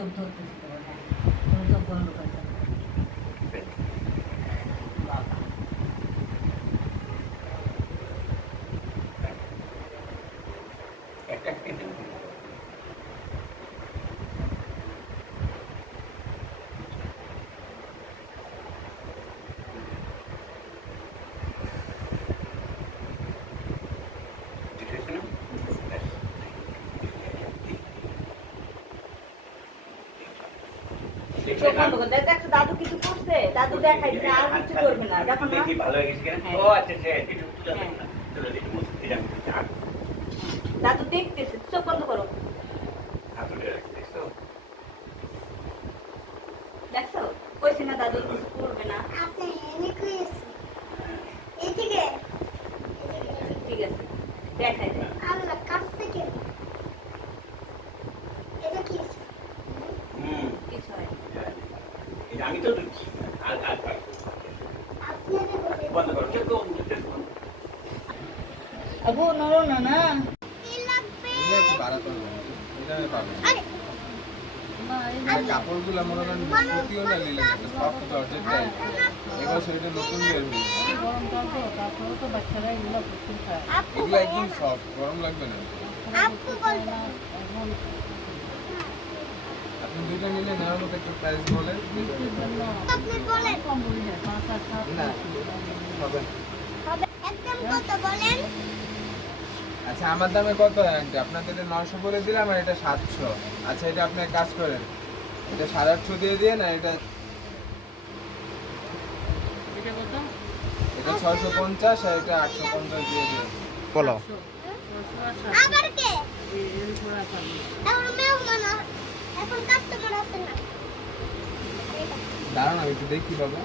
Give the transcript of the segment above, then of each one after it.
চোখ ধরতেছি তো, হ্যাঁ তুমি চোখ বন্ধ করে দাও। বাবা চোখ বন্ধ করে দেখ, দেখছো দাদু কিছু করছে, দাদু দেখাই দিচ্ছে আর কিছু করবে না, দেখো না। দেখি ভালো হয়ে গেছে কিনা। হ্যাঁ। ও আচ্ছা আচ্ছা, একটু তুলে দেন না, তুলে দিই, এটা আমি দিচ্ছি। দাদু দেখতেছে, চোখ বন্ধ করো। হাত তুলে রাখছি, দেখছো? দেখছো কইছি না দাদু কিছু করবে না। আপনি এনে কইছি এদিকে ঠিক আছে দেখাই দেয়। আল্লাহ কাছে কে এটা কি হুম, কিছু হয় না। এটা আমি তো দিচ্ছি। আর আপনাকে বলে বন্ধ করো, চোখ বন্ধ করো। আবু নরো না না। কি লাগবে এটা বাড়াতে হবে না। এটা পাবে না। আরে এই কাপড়গুলো মনে করেন প্রতিও না নিলে সফট জর্জেট টাইপ এবার সেটা নতুন বের হয়েছে গরম জল তো তারপরে তো বাচ্চারা এগুলো প্রচুর খায়। আপু এগুলো একদম সফট গরম লাগবে না আপু বলতে এখন আপনি দুইটা নিলে নেওয়ার মতো একটু প্রাইস বলেন বৃষ্টির জন্য আপনি বলেন কম বলি না, 5 আর 7 না হবে হবে একদম কত বলেন আচ্ছা আমার দামে কত আন্টি আপনাদের এটা 900 করে দিলাম আর এটা 700 আচ্ছা এটা আপনি এক কাজ করেন এটা 850 দিয়ে দিয়ে না এটা এটা কত? এটা 650 আর এটা 850 দিয়ে দিন বলো 600 আর 700 আবার কে এর উপর আছে। এখন মেহমান এখন কাস্টমার আছে না দাঁড়ান আমি একটু দেখি বাবা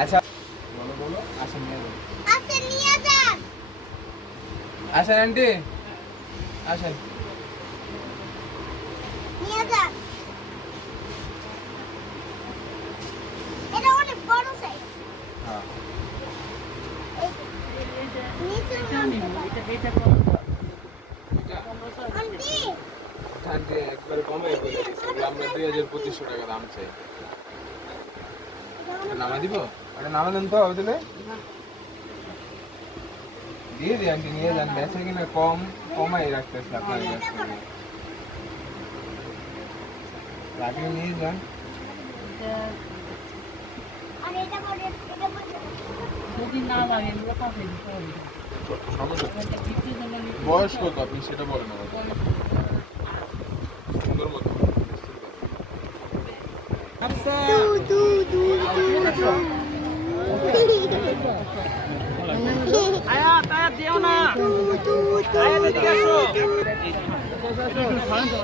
আচ্ছা বলো বলো আসেন নিয়ে যান আছে নিয়ে যান আসেন আন্টি আসেন নিয়ে যান এটা অনেক বড় সাইজ হ্যাঁ নিচে এটা নিব, এটা কত? আন্টি আন্টি একবারে কমে বলে দিচ্ছি আমরা 2200 টাকা দাম চাই এটা নামা দিব এটা নামা দেন তো হবে দিলে দিয়ে দিই আন্টি নিয়ে যান বেঁচে কিনা কম কমাই রাখতেছে আপনার কাছ থেকে রাখলে নিয়ে যান এটা আর এটা বড় এটা বড় যদি না লাগে এগুলো পাঠিয়ে দিতে হবে। সমস্যা এটা বিক্রির জন্য নিতে হবে। বয়স কত আপনি সেটা বলেন আমাকে সুন্দর মতো দু দু দু আয়া তায়া দিও না। দু আয়া এদিকে আসো।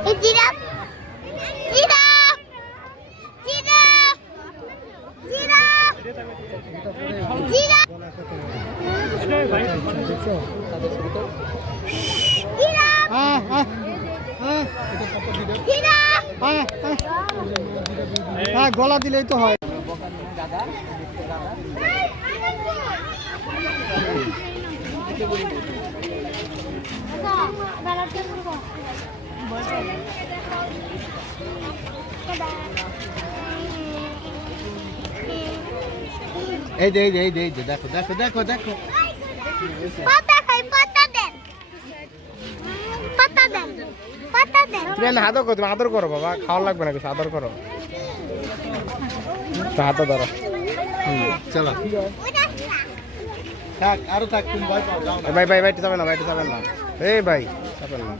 এই giraffe giraffe giraffe giraffe giraffe হ্যাঁ গলা দিলেই তো হয় এই যে দেখো দেখো দেখো দেখো পাতা খাই পাতা দেন পাতা দেন পাতা দেন তুমি আদর করো বাবা খাওয়া লাগবে না কিছু আদর করো তো হাতে ধরো চলো থাক আরো থাক তুমি ভয় পাও যাও না ভাই ভাই ভাই যাবেন না এই ভাই যাবেন না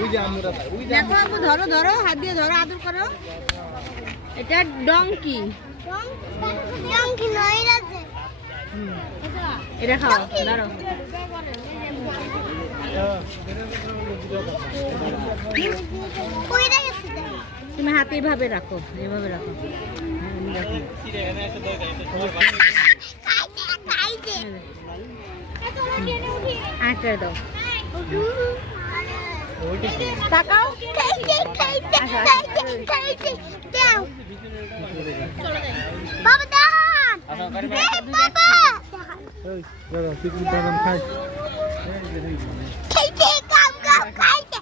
ওই যে আমরা ওই যে দেখো আপু, ধরো ধরো হাত দিয়ে ধরো, আদর করো। এটা ডঙ্কি, ডঙ্কি নয় আছে এটা খাও, দাঁড়াও। কইরা গেছে তুমি হাতে এইভাবে রাখো, এইভাবে রাখো। খাইতে খাইতে আটটা দাও, তাকাও তাকাও। খাইতে খাইতে খাইতে খাইতে দাও বাবা দান এই বাবা এই দাদা ঠিক মতো খাই খাইতে কাম কাম খাইতে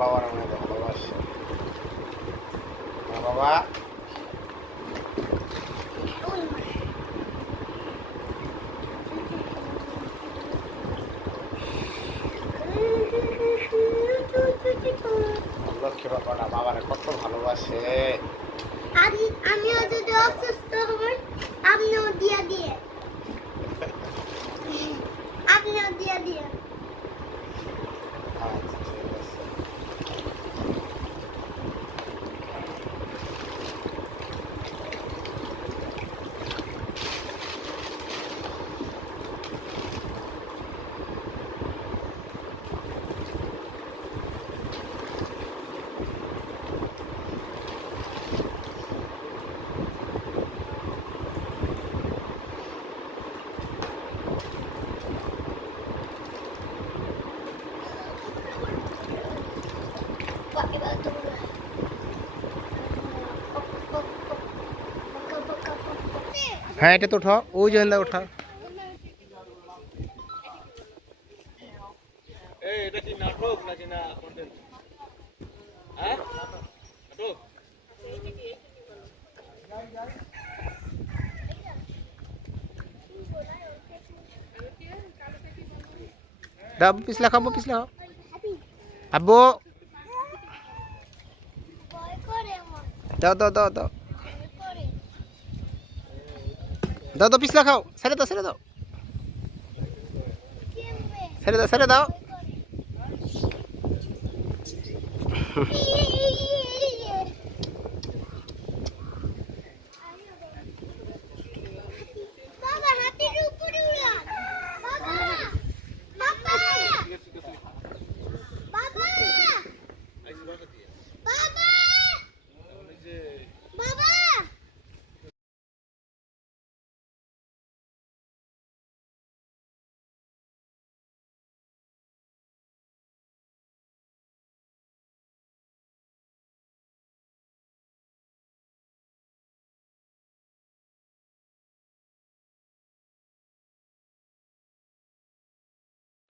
বাবার অনেক ভালোবাসে বাবা। লক্ষ্মী বাবাটা বাবারে কত ভালোবাসে। আমিও যদি অসুস্থ হই আপনিও দিয়ে দিয়ে আপনিও দিয়ে দিয়ে আচ্ছা ঠিক আছে। হ্যাঁ এটা তো উঠাও, ওই জয়েন্দা উঠাও। এটা কি নাটক নাকি না কন্টেন্ট? হ্যাঁ নাটক। দাও পিছলা খাবো, পিছলা খাও আব্বু। ভয় করে আমার দাও দাও দাও দাও ভয় করে দাও দাও পিছলা খাও, ছেড়ে দাও ছেড়ে দাও কেমনে ছেড়ে দাও ছেড়ে দাও। ভয় করে